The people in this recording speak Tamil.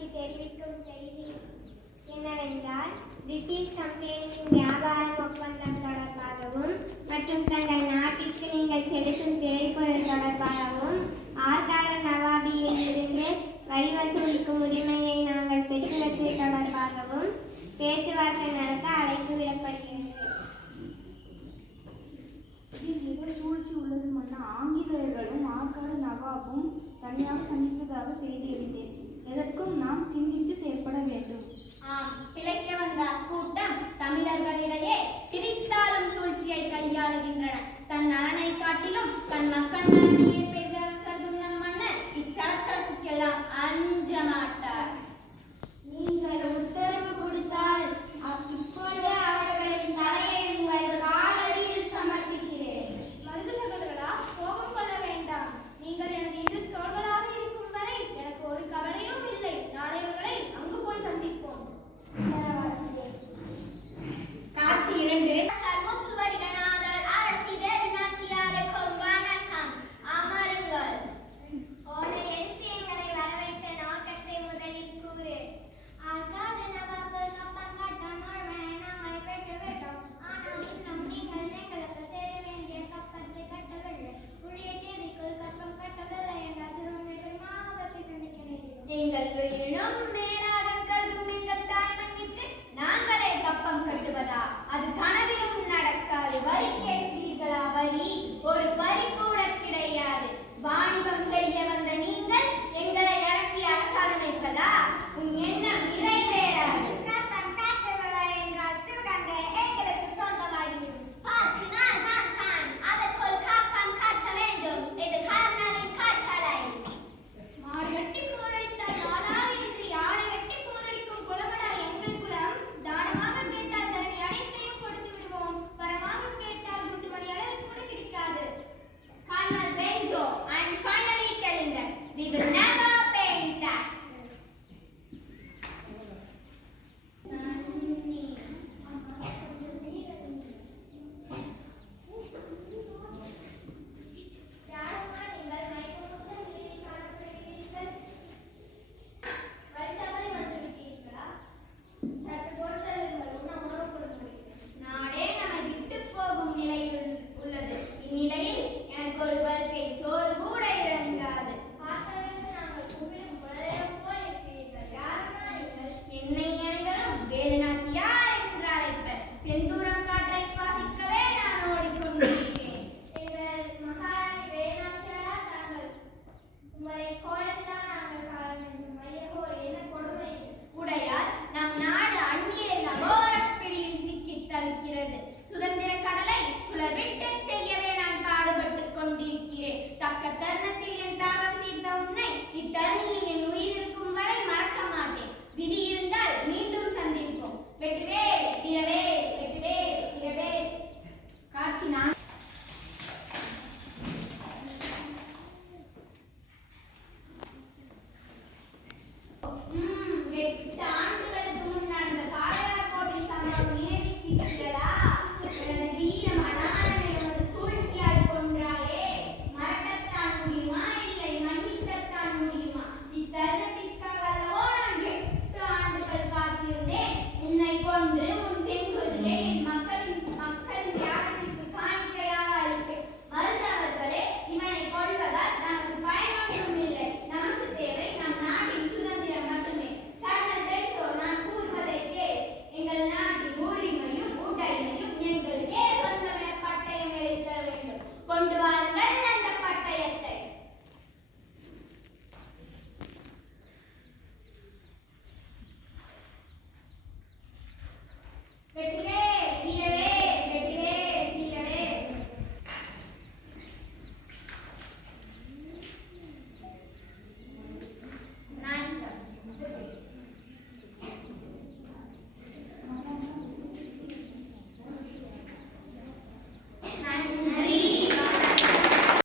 உங்களுக்கு தெரிவிக்கும் செய்தி என்னவென்றால், பிரிட்டிஷ் கம்பெனியின் வியாபார ஒப்பந்தம் தொடர்பாகவும் மற்றும் தங்கள் நாட்டிற்கு நீங்கள் செலுத்தும் திரைப்பொருள் தொடர்பாகவும் ஆற்காடு நவாபியில் இருந்து வரி வசூலிக்கும் உரிமையை நாங்கள் பெற்றுள்ளது தொடர்பாகவும் பேச்சுவார்த்தை நடத்த அழைப்பு விடப்படுகிறது. சூழ்ச்சி உள்ளது மன்ன. ஆங்கிலேயர்களும் ஆற்காடு நவாபும் தனியாக சந்தித்ததாக செய்தி அறிந்தேன். எதற்கும் நாம் சிந்தித்து செயல்பட வேண்டும். பிழைக்க வந்த அக்கூட்டம் தமிழர்களிடையே பிரித்தாளும் சூழ்ச்சியை கையாளுகின்றன. தன் நலனை காட்டிலும் தன் மக்கள் நலனையே பெரிதாக கருதும் நம் மன்னர் இச்சலச்சலப்புக்கெல்லாம் அஞ்ச மாட்டார். நீங்கள் உத்தரவு கொடுத்தால் இப்பொழுது அவர்களின் தலையை உங்கள் காலடியில் சமர்ப்பிக்கிறேன். மருது சகோதரர்களா, கோபம் கொள்ள வேண்டாம். நீங்கள் எனது இரு தோள்களாக இருக்கும் வரை எனக்கு ஒரு கவலையும் இல்லை. நாளை அவர்களை அங்கு போய் சந்திப்போம். காட்சி 2. சர்முத்துவடிகநாதர் அரசி வேலுநாச்சியாருக்கு வணக்கம். அமருங்கள். எங்களை வரவேற்ற நோக்கத்தை முதலில் கூறு. ஆற்காடு நவாபு கப்பம் நாங்கள் பெற்றுவிட்டோம். ஆனால் இன்னும் நீங்கள் எங்களுக்கு சேர வேண்டிய கப்பத்தை கட்டவில்லை. உரிய தேதிக்குள் கப்பம் கட்டவில்லை என்றால் சிறுவர்கள் மாவட்டத்தை சந்திக்க நேரிடும். நீங்கள் இன்னும் மேலாக கருதும் எங்கள் தாய் மன்னித்து நாங்களே கப்பம் கட்டுவதா? அது கனவிலும் நடக்காது. வரி கேட்கிறீர்களா? வரி ஒரு பறி கூட கிடையாது. வாணிபம் செய்ய வந்த நீங்கள் எங்களை அடக்கி அரசாணை வைப்பதா? உன் எண்ணம் நிறைவேறாது. அதற்குள் கப்பம் கட்ட வேண்டும். இது கர்னலின் கட்டளை. மாடுகட்டி போரடித்தால் நாளாக என்று யாரை கட்டி போரடிக்கும் குலமடா எங்கள் குலம். தானமாக கேட்டால் தன்னை அனைத்தையும் கொடுத்து விடுவோம். வரமாக கேட்டால் குண்டுமணி அளவு கூட கிடைக்காது. Colonel Benjo, I am finally telling them we will never pay any tax. நாடே நம்மை விட்டு போகும் நிலையில் உள்ளது. இந்நிலையில் எனக்கு ஒரு பல்கை சோறு கூட இறங்காது. என்னை அனைவரும் வேலுநாச்சியார் என்று அழைப்பர். செந்தூரம் காற்றை சுவாசிக்கவே நான் ஓடிக்கொண்டிருக்கிறேன். மகாராணி வேலுநாச்சியார் தாங்கள் உங்களை கோலத்தான் நாங்கள் காண வேண்டும். ஐயோ, என்ன கொடுமை! உடையார், நம் நாடு அந்நியரின் அகோரப் பிடியில் சிக்கித் தவிக்கிறது. சுதந்திர கடலை சுழவிட்டு செய்யவே நான் பாடுபட்டுக் கொண்டிருக்கிறேன். தக்க தருணத்தில் என் தாகம் தீர்த்த உன்னை இத்தருணியில் என் உயிர் இருக்கும் வரை மறக்க மாட்டேன். விதி இருந்தால் மீண்டும் சந்திப்போம். வெட்டுவே திரவே, வெட்டுவே திரவே. காட்சி 4. எட்டு ஆண்டுகளுக்கு முன் நடந்த காளையார் கோவில் சம்பவம் நினைவிருக்கிறீர்களா? எனது வீரம் அனாரனை ஒரு சூழ்ச்சியால் கொன்றாயே. மறக்கத்தான் முடியுமா? இல்லை மன்னிக்கத்தான் முடியுமா? இத்தருணம்